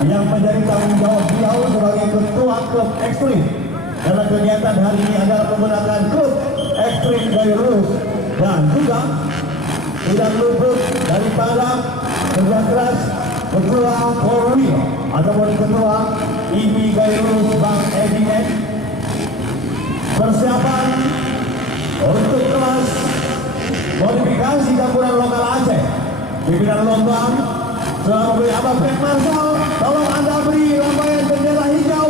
yang menjadi tanggung jawab beliau sebagai ketua klub ekstrim. Dalam kegiatan hari ini adalah menggunakan klub ekstrim gaya lurus dan juga tidak luput daripada kerja keras ketua Polri ataupun ketua IBI gaya lurus Bang Edinet. Persiapan untuk kelas modifikasi campuran lokal Aceh. Pimpinan lomba telah memberi Abang Fred Marshal, tolong Anda beri lambaian bendera hijau.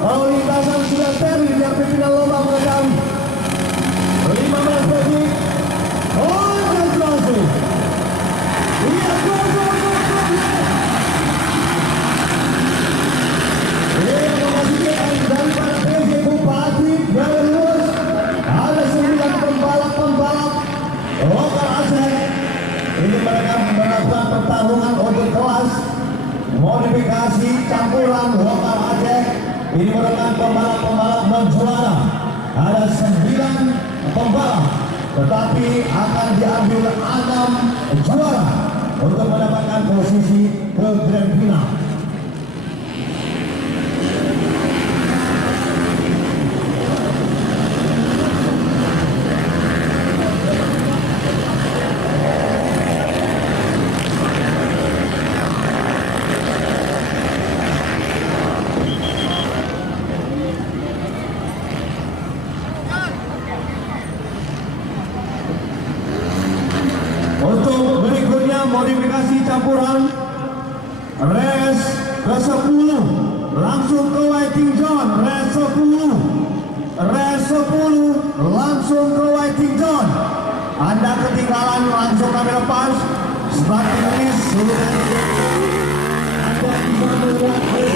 Kalau lintasan sudah steril biar pimpinan lomba mengetahui. 15 detik. Konsentrasi. Iya, go. Ini memastikan daripada PJ Bupati Gaya Lurus ada 9 pembalap lokal Aceh. Ini mereka melakukan pertarungan untuk kelas modifikasi campuran lokal Aceh. Ini merupakan pembalap-pembalap non-juara. Ada 9 pembalap, tetapi akan diambil 6 juara untuk mendapatkan posisi ke grand final. Untuk berikutnya modifikasi campuran race ke-10 langsung ke waiting zone. Race 10 langsung ke waiting zone. Anda ketinggalan, langsung kami lepas. Start finish sudah. Anda bisa melihat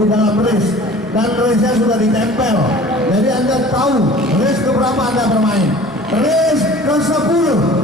di dalam race dan race-nya sudah ditempel. Jadi Anda tahu race keberapa Anda bermain. Race ke-10